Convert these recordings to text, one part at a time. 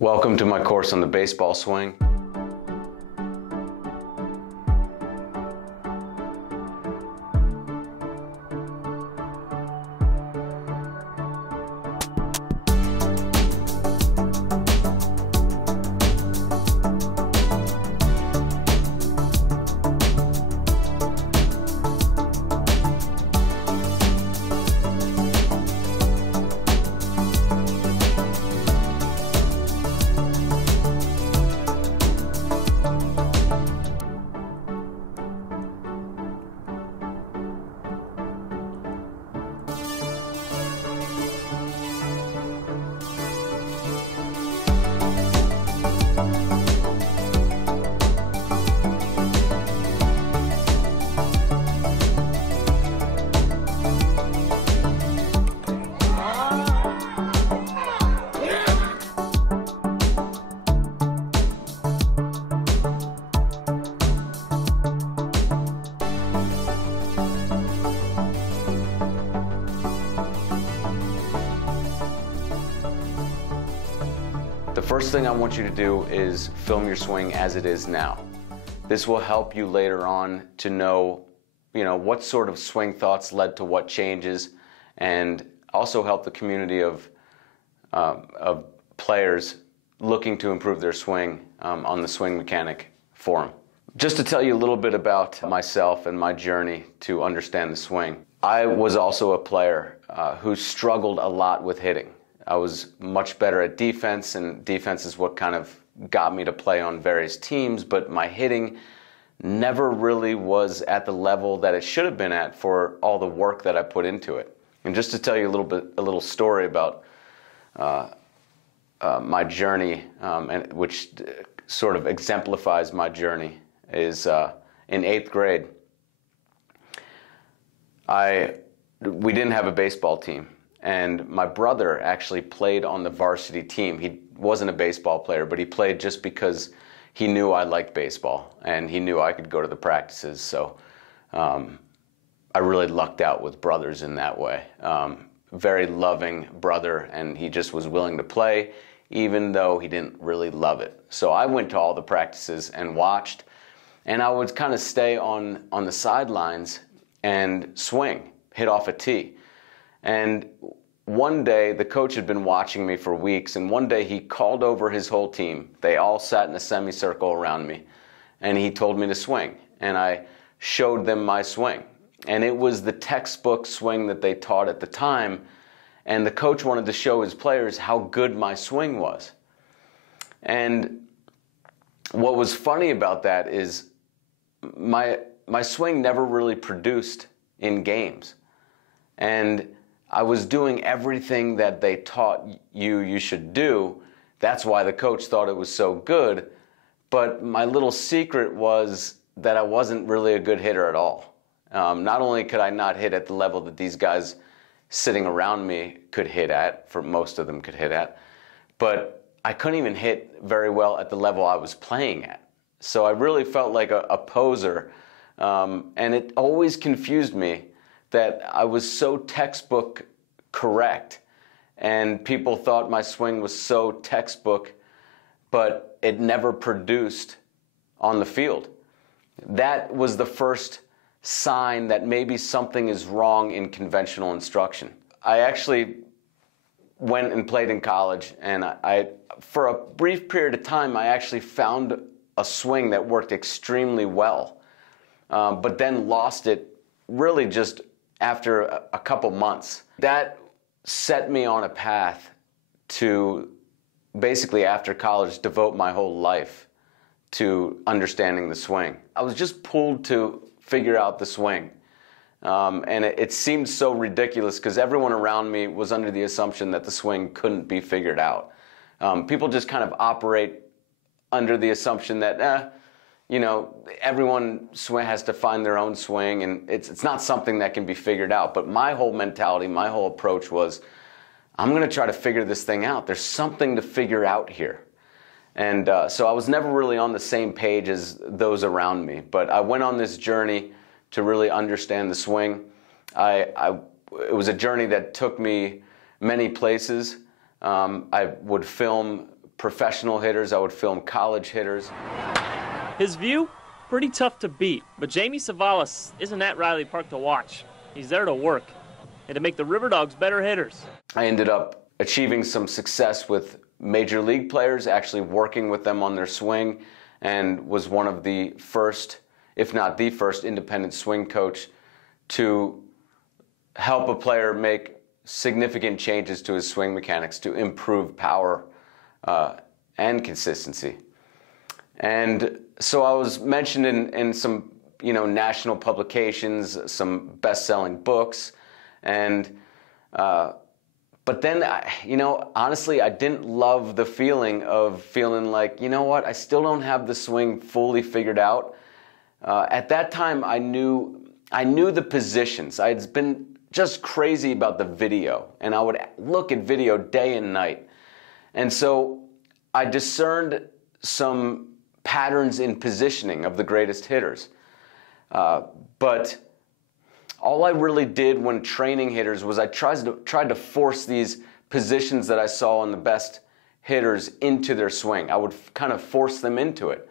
Welcome to my course on the baseball swing. The first thing I want you to do is film your swing as it is now. This will help you later on to know, what sort of swing thoughts led to what changes, and also help the community of players looking to improve their swing on the Swing Mechanic forum. Just to tell you a little bit about myself and my journey to understand the swing. I was also a player who struggled a lot with hitting. I was much better at defense, and defense is what kind of got me to play on various teams, but my hitting never really was at the level that it should have been at for all the work that I put into it. And just to tell you a little story about my journey, and which sort of exemplifies my journey, is in 8th grade, we didn't have a baseball team. And my brother actually played on the varsity team. He wasn't a baseball player, but he played just because he knew I liked baseball, and he knew I could go to the practices. So I really lucked out with brothers in that way. Very loving brother, and he just was willing to play, even though he didn't really love it. So I went to all the practices and watched, and I would kind of stay on the sidelines and swing, hit off a tee. And one day, the coach had been watching me for weeks, and one day he called over his whole team. They all sat in a semicircle around me, and he told me to swing. And I showed them my swing. And it was the textbook swing that they taught at the time, and the coach wanted to show his players how good my swing was. And what was funny about that is my swing never really produced in games. And I was doing everything that they taught you should do. That's why the coach thought it was so good. But my little secret was that I wasn't really a good hitter at all. Not only could I not hit at the level that these guys sitting around me could hit at, for most of them could hit at, but I couldn't even hit very well at the level I was playing at. So I really felt like a poser, and it always confused me that I was so textbook correct, and people thought my swing was so textbook, but it never produced on the field. That was the first sign that maybe something is wrong in conventional instruction. I actually went and played in college, and for a brief period of time, I actually found a swing that worked extremely well, but then lost it really just after a couple months. That set me on a path to basically, after college, devote my whole life to understanding the swing. I was just pulled to figure out the swing. And it seemed so ridiculous because everyone around me was under the assumption that the swing couldn't be figured out. People just kind of operate under the assumption that, everyone has to find their own swing, and it's not something that can be figured out. But my whole mentality, my whole approach was, I'm going to try to figure this thing out. There's something to figure out here. And so I was never really on the same page as those around me. But I went on this journey to really understand the swing. It was a journey that took me many places. I would film professional hitters. I would film college hitters. His view, pretty tough to beat, but Jamie Savalas isn't at Riley Park to watch. He's there to work and to make the River Dogs better hitters. I ended up achieving some success with major league players, actually working with them on their swing, and was one of the first, if not the first, independent swing coach to help a player make significant changes to his swing mechanics to improve power and consistency. And so I was mentioned in some, national publications, some best-selling books, and but then, honestly, I didn't love the feeling of feeling like, you know what, I still don't have the swing fully figured out. At that time, I knew the positions. I had been just crazy about the video, and I would look at video day and night. And so I discerned some patterns in positioning of the greatest hitters. But all I really did when training hitters was I tried to force these positions that I saw in the best hitters into their swing. I would kind of force them into it.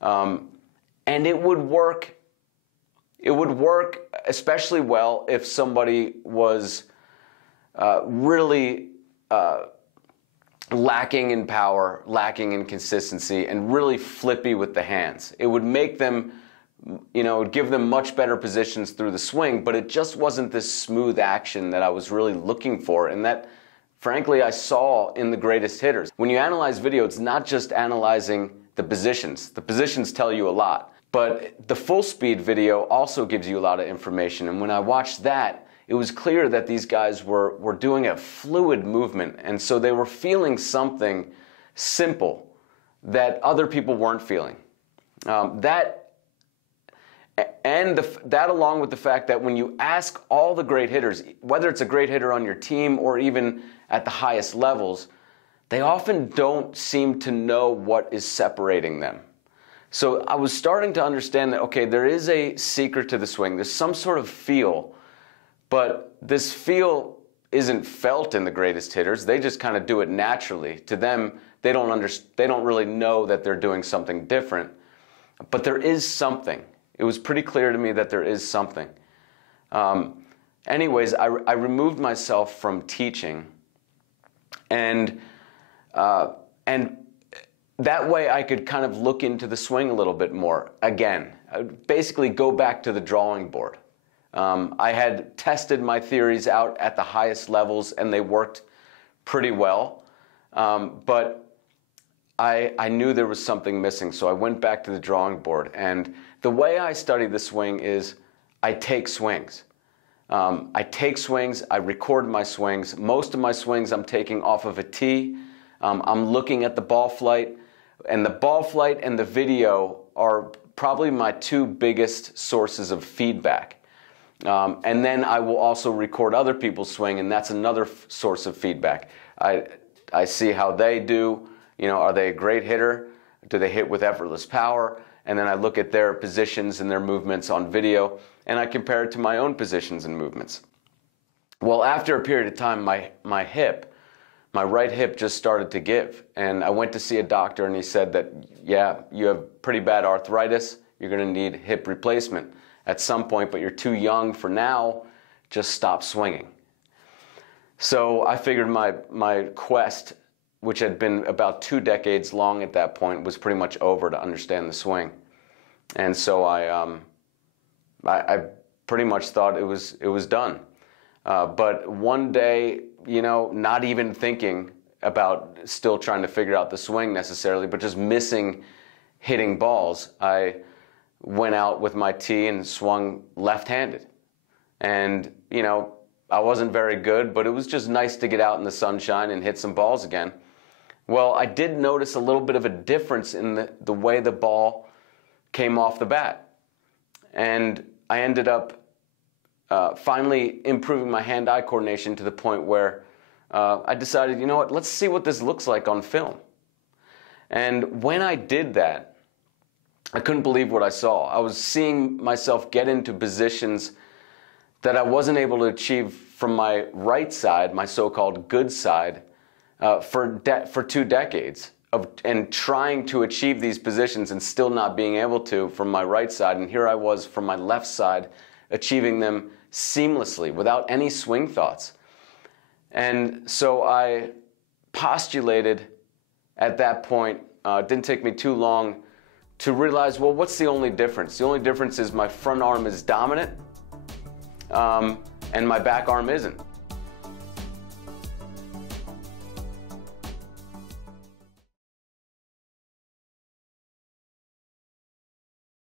And it would work. It would work especially well if somebody was really lacking in power, lacking in consistency, and really flippy with the hands. It would make them, give them much better positions through the swing, but it just wasn't this smooth action that I was really looking for, and that, frankly, I saw in the greatest hitters. When you analyze video, it's not just analyzing the positions. The positions tell you a lot. But the full speed video also gives you a lot of information. And when I watched that, it was clear that these guys were doing a fluid movement. And so they were feeling something simple that other people weren't feeling. That along with the fact that when you ask all the great hitters, whether it's a great hitter on your team or even at the highest levels, they often don't seem to know what is separating them. So I was starting to understand that, okay, there is a secret to the swing. There's some sort of feel, but this feel isn't felt in the greatest hitters. They just kind of do it naturally. To them, they don't really know that they're doing something different, but there is something. It was pretty clear to me that there is something. Anyways, I removed myself from teaching, and that way I could kind of look into the swing a little bit more. Again, I would basically go back to the drawing board. I had tested my theories out at the highest levels, and they worked pretty well. But I knew there was something missing, so I went back to the drawing board. And the way I study the swing is I take swings. I record my swings. Most of my swings I'm taking off of a tee. I'm looking at the ball flight. And the ball flight and the video are probably my two biggest sources of feedback. And then I will also record other people's swing, and that's another source of feedback. I see how they do. Are they a great hitter? Do they hit with effortless power? And then I look at their positions and their movements on video, and I compare it to my own positions and movements. Well, after a period of time, my right hip just started to give. And I went to see a doctor, and he said that, yeah, you have pretty bad arthritis. You're going to need hip replacement at some point, but you're too young for now. Just stop swinging. So I figured my quest, which had been about 2 decades long at that point, was pretty much over to understand the swing. And so I pretty much thought it was done. But one day, not even thinking about still trying to figure out the swing necessarily, but just missing hitting balls, I went out with my tee and swung left-handed. And, I wasn't very good, but it was just nice to get out in the sunshine and hit some balls again. Well, I did notice a little bit of a difference in the way the ball came off the bat. And I ended up finally improving my hand-eye coordination to the point where I decided, you know what, let's see what this looks like on film. And when I did that, I couldn't believe what I saw. I was seeing myself get into positions that I wasn't able to achieve from my right side, my so-called good side, for 2 decades. and trying to achieve these positions and still not being able to from my right side. And here I was from my left side, achieving them seamlessly without any swing thoughts. And so I postulated at that point, it didn't take me too long to realize, well, what's the only difference? The only difference is my front arm is dominant and my back arm isn't.